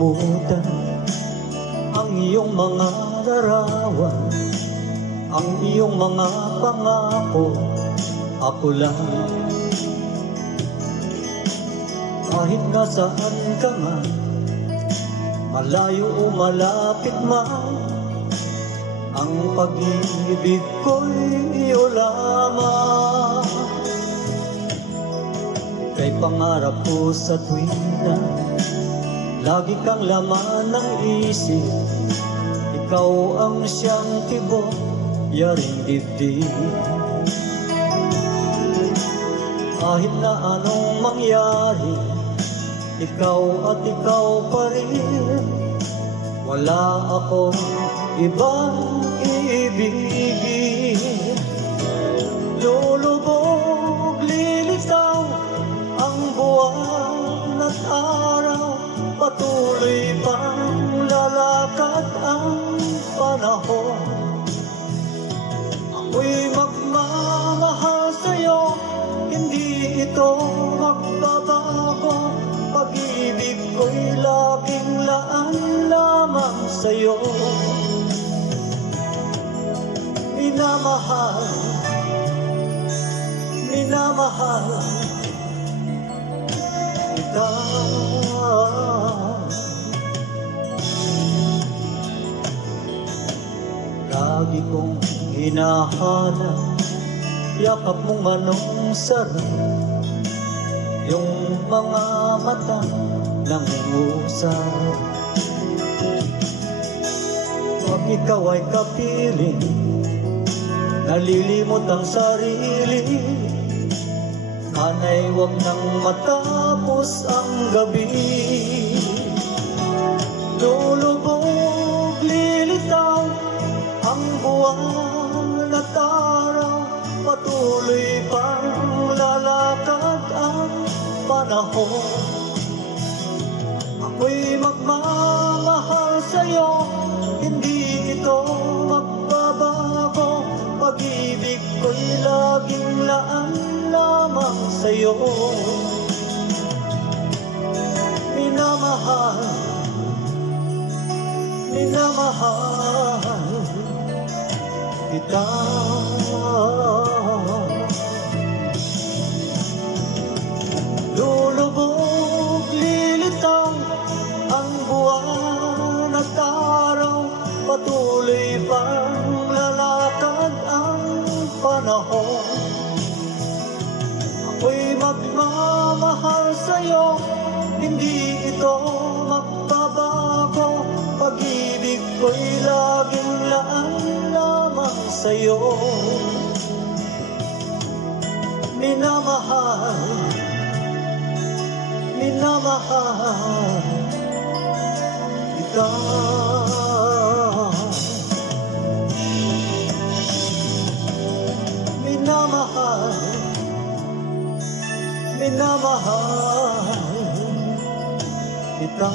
makalimutan ang iyong mga larawan, ang iyong mga pangako. Ako lang, kahit nasaan ka man, malayo o malapit man, ang pag-ibig ko'y iyo lamang. Kay pangarap ko sa tuwina, lagi kang laman ng isip. Ikaw ang siyang tibok, yaring dibdib. Kahit na anong mangyari, ikaw at ikaw pa rin. Wala akong ibang iibigin. Lulubog, lilitaw ang buwan at araw, patuloy pang lalakad ang panahon. Ako'y magmamahal sa'yo, hindi ito magbabago. Pag-ibig ko'y laging laan lamang sa'yo. Minamahal, minamahal kita. Lagi kong hinahanap yakap mong manong sarap, yung mga mata nangungusap. Pag ikaw ay kapiling, nalilimot ang sarili. Sana'y huwag nang matapos ang gabi. Lulubog, lilitaw ang buwan at araw, patuloy pang lalakad ang panahon. Ako'y magmamahal sa'yo, hindi ito magbabago. Pag-ibig ko'y laging laan lamang sa'yo. Minamahal, minamahal kita. Lulubog, lilitaw ang buwan at araw, patuloy pang lalakad ang panahon. Ako'y magmamahal sa'yo, hindi ito magbabago. Pag-ibig ko'y laging laan lamang sa'yo. Minamahal, minamahal kita. Minamahal, minamahal kita.